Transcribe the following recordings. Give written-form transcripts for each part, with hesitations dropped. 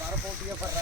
வர போட்டியே படுற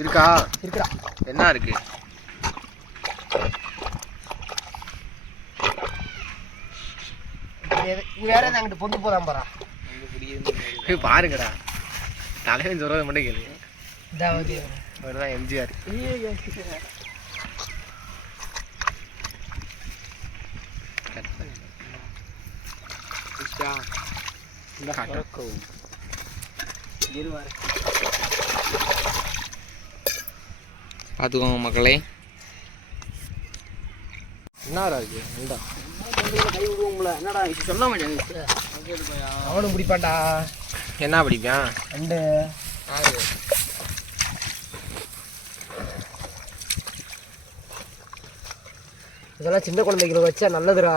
இருக்கா இருக்குடா. என்ன இருக்கு? வேற அங்கிட்டு பொந்து போதான் பாரா. பாருங்கடா, தலைவன் சொல்றது மட்டும் கேளு. அவர்தான் எம்ஜிஆர். பார்த்துக்கோங்க மக்களே. என்னடா இருக்கு? கை விடுவோம்ல. என்னடா சொல்ல மாட்டேன். அவனும் பிடிப்பான்டா. என்ன பிடிப்பான்? ரெண்டு இதெல்லாம் சின்ன குழந்தைகளை வச்சா நல்லதுடா.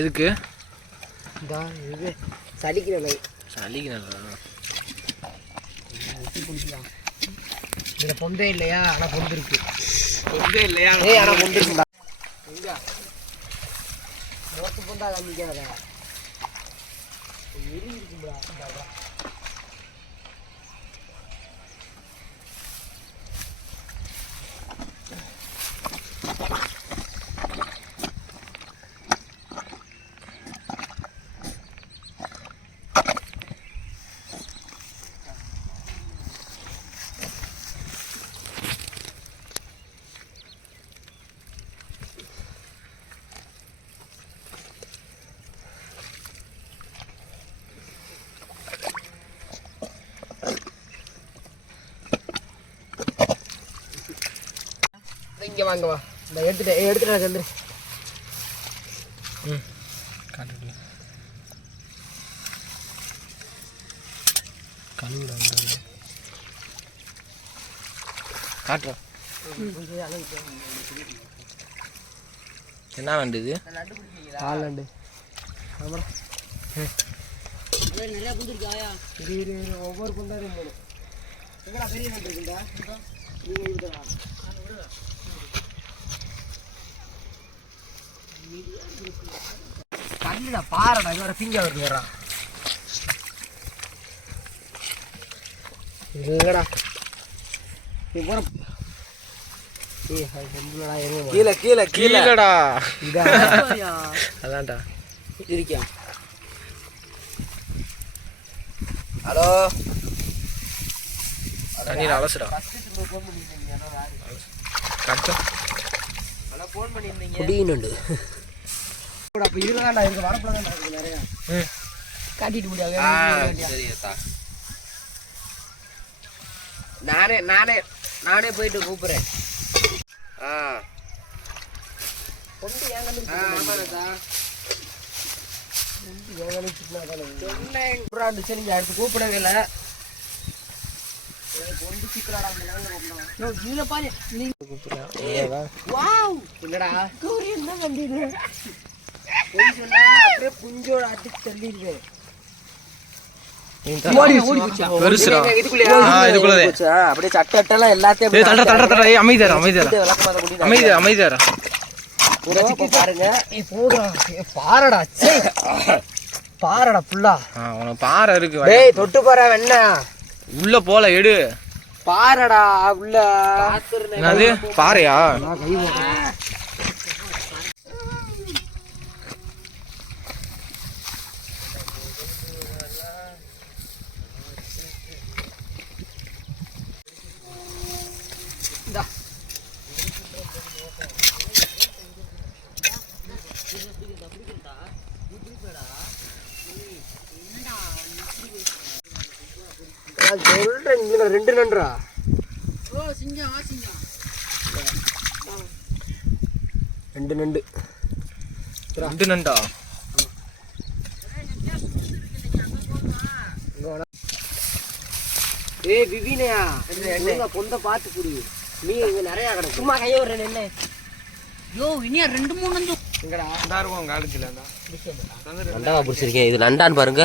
எதுக்கு? இது சளிக்கு நல்லது. சளிக்கு நல்லதா? இதில் பொந்தே இல்லையா? ஆனால் பொந்து இருக்கு. பொந்தே இல்லையா? ஆனால் பொந்து இருக்குடா. எங்க மொத்த பொந்தா காமிக்காத எரி இருக்குங்களா? இங்கே வாங்க வா. இந்த எடுத்துட்டேன் சந்திரி. காட்டுறோம். என்ன நண்டு இது? கால் நண்டு. அப்புறம் நிறையா குந்துருக்காயா? ஒவ்வொரு குண்டாரையும் போடும். எங்கடா பெரிய நண்டு இருக்குண்டா? நீங்கள் விடுதா? கண்ணுடா பாறடா. இது வர பிஞ்சா வருது. வர்றான் இல்லடா. நீ போற கீழே கீழே கீழடா. இதான் அதான்டா இருக்கியா? ஹலோ, தண்ணீர் அலசுடா. ஃபோன் பண்ணியிருந்தீங்க. குடியினுண்டு அப்போ இருக்காண்டா. இருக்கு வரப்பதான் இருக்குது நிறையா. காட்டிட்டு முடியாது. நானே போயிட்டு கூப்பிட்றேன். கொண்டு ஏங்க சொன்னேன். அடுத்து கூப்பிடவே இல்லை. இல்லடா என்ன வண்டிது அப்படியே புஞ்சோட அடிச்சு தள்ளிடுது. அப்படியே சட்டெல்லாம் எல்லாத்தையும் அமைதியாரா பாருங்க. பாறடா பாறடா புல்லா. பாறை இருக்கு. தொட்டு பாரு. என்ன உள்ள போல எடு. பாறடா உள்ள. என்னது பாறையா? சொல்றேன் ரெண்டு நன்றா. ரெண்டு நண்டு. ரெண்டு நண்டா? விவினையா பொந்த பார்த்து குடி. நீ இங்க நிறைய கிடக்கு. சும்மா கைய விடுறேன். என்ன யோ இனியா 2-3 நண்டு எங்கடா இந்த இருக்கும் காலத்துல நண்டாவா பிடிச்சிருக்கேன். இது நண்டான்னு பாருங்க.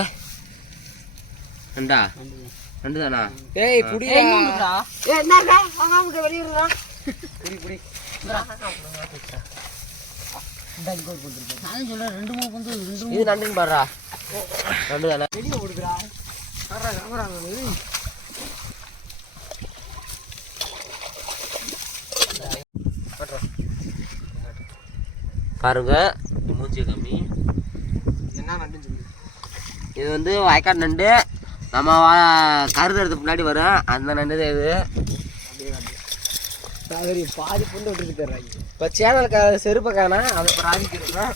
நண்டா நண்டு தானா? ஏய் புடிடா ஏய் என்னடா வாங்க வெளியிடுடா புடி நான் சொல்றேன் 2-3 பந்து இது நண்டுன்னு பாடுறா. நண்டு தானே? வெளிய ஓடுடா வர்றா கேமராங்க நீ பாருங்க மூஞ்சி கம்மி. என்ன நண்டுன்னு சொல்லு. இது வந்து வயக்காடு நண்டு. நம்ம கருதுறதுக்கு முன்னாடி வரும் அந்த நண்டு தான் இது. சரி பாதி புண்டு விட்டுட்டு தர்றாங்க. இப்போ சேனலுக்கு செருப்பை காணா அதை பிராதிக்கிறோம்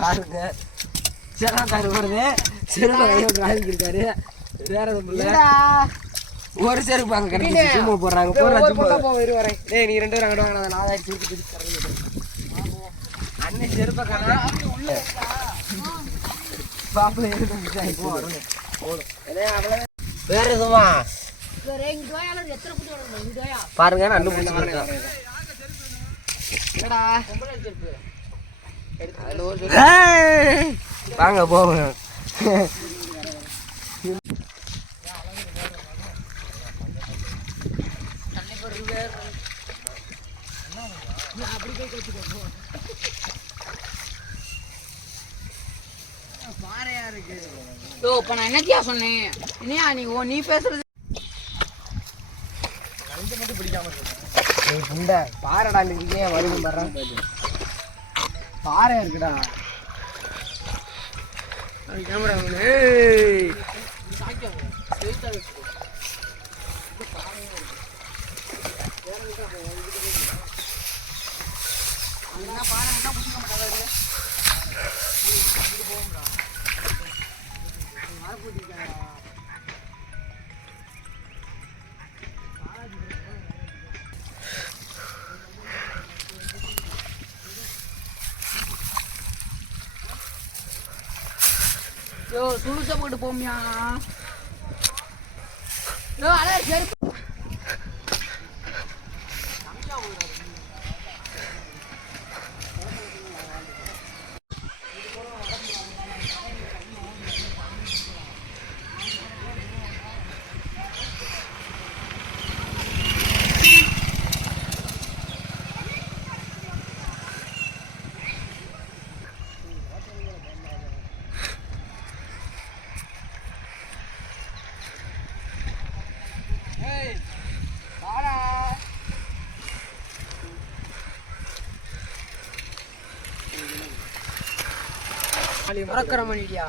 பாருங்க. சேனல்காரு வருது செருப்பை கையை பிராதிக்கிருக்காரு. வேற எதுவும் இல்லை. ஒரு செருப்பு அங்கே கிடைச்சி சும்மா போடுறாங்க வரேன். டேய் நீ 2 பேரும் அங்கிட்ட வாங்க. நான் ஆயிரத்தி செருப்பு பிடிச்சி தரேன். அன்னை செருப்பை காணா பாப்பா வேற எதுவா எத்தனை புடி வரணும் பாருங்க நண்டு பிடிச்சி வாங்க போங்க. யோ இப்ப நான் என்னத்தியா சொன்னேன் இனியா நீ பேசுறது புண்டை பாறைடா இருக்கே வருது வர்றான் பாறை இருக்குடா. கேமரா யோ சுளுச்ச போட்டு போமியா யோ அட சரி மறக்கிற மணிடியா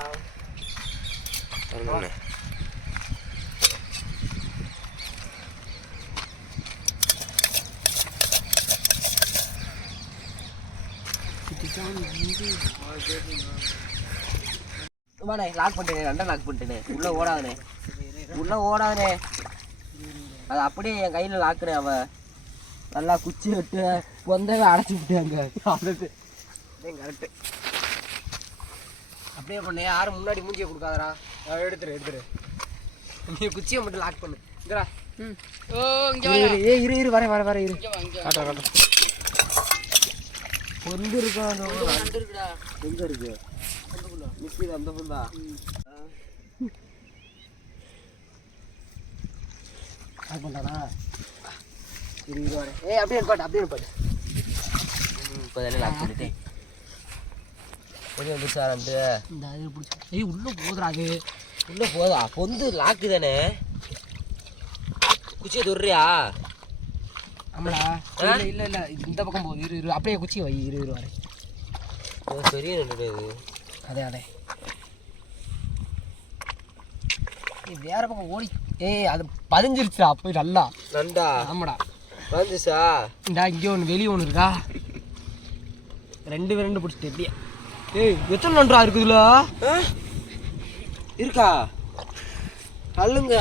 லாக் பண்ணிட்டேனே. நண்டை லாக் பண்ணிட்டேனே. உள்ள ஓடாதனே அது அப்படியே என் கையில் லாக்குறேன். அவன் நல்லா குச்சி விட்டு பொந்தவே அடைச்சி விட்டாங்க. கரெக்டு அப்படியே பண்ண. யாரும் முன்னாடி மூஞ்சியை கொடுக்காதரா. எடுத்துரு நீ குச்சியை மட்டும் லாக் பண்ணு. இங்கடா ஓ இங்க இரு வர இரு காட்ட பொந்து இருக்கா நண்டு இருக்குடா எங்க இருக்கு? நிற்கிது அந்த பொந்தா. லாக் பண்ணானா? இரு வரேன். அப்படியே இருப்பாட்டு இப்போ தானே லாக் பண்ணிட்டேன். கொஞ்சம் பிடிச்ச ஆரம்பிட்டு இந்த இது பிடிச்சி உள்ள போதுடா. அது உள்ள போதா? பொந்து லாக்கு தானே. குச்சியை தொடுறியா? ஆமாடா. இல்லை இந்த பக்கம் போகுது. இரு அப்படியே குச்சி வை. இரு வரேன். பெரிய நண்டு இது. அதே வேற பக்கம் ஓடி. அது பதிஞ்சிருச்சுடா போய் நல்லா. நண்டா? ஆமாடா வந்துச்சா? இந்தா இங்கே ஒன்று வெளியே ஒன்று இருக்கா. 2 பிடிச்சிட்டு எப்படியா? எத்தனை நன்றா இருக்குதுல இருக்கா? தள்ளுங்க.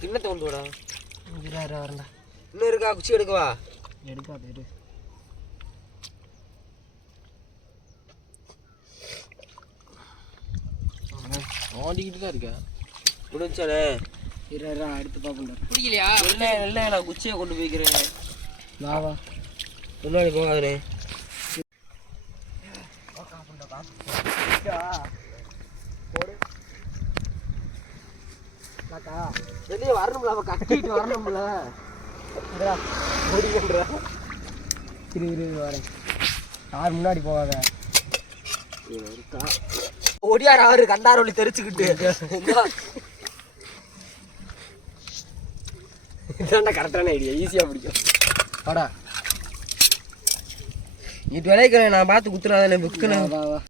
கிண்ணத்தை கொண்டு வாடா. வரண்டா. இன்னும் இருக்கா? குச்சி எடுக்கவா? எடுக்காது இரு. ஓடிக்கிட்டு தான் இருக்கா. முடிஞ்சானே அடுத்து பார்ப்போம். பிடிக்கலையா? இல்லை நான் குச்சியை கொண்டு போய்க்கிறேன். வா முன்னாடி போகாதே. வெளியே வரணும்ல, அவன் கட்டிட்டு வரணும்ல. ஓடிக்கின்றா இரு வரேன். யார் முன்னாடி போவாங்க? ஓடியார் அவரு கண்டார் ஒளி தெரிச்சுக்கிட்டு. இதாண்டா கரெக்டான ஐடியா, ஈஸியா பிடிக்கும். வாடா நீ விளைக்கிறேன், நான் பார்த்து குத்துறாதானே புக்குன்னு. வா வா.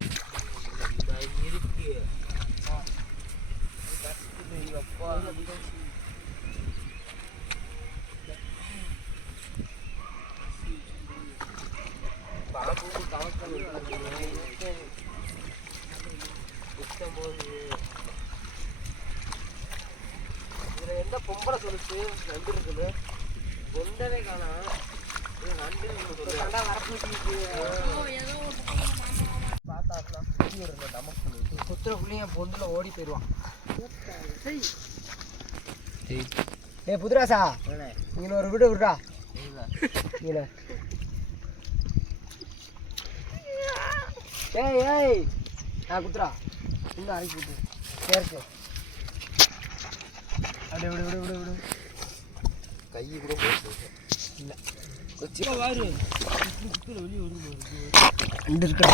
இதுல எந்த பொம்பளை சொல்லிச்சு நண்டு இருக்குது, பொண்டவே காணா. குத்துற புள்ளைங்க பொண்டுல ஓடி போயிடுவான். ஏ புதுராசா, இங்க ஒரு வீடு விடுறா. இல்ல ஏய் நான் குத்துறா இன்னும் அரைக்கி விட்டு சேர்த்து. அப்படியே விடு கை கூட இல்லை வாரு வெளியே ரெண்டு இருக்கா.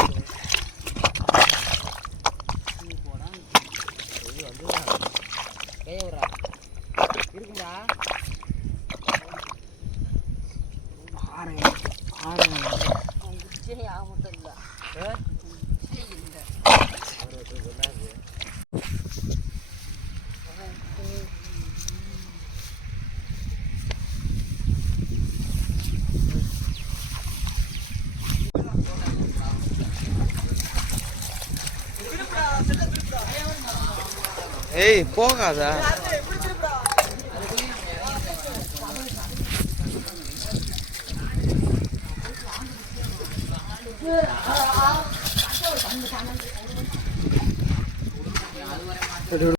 இருக்குங்களா? ஏய் போகாதா?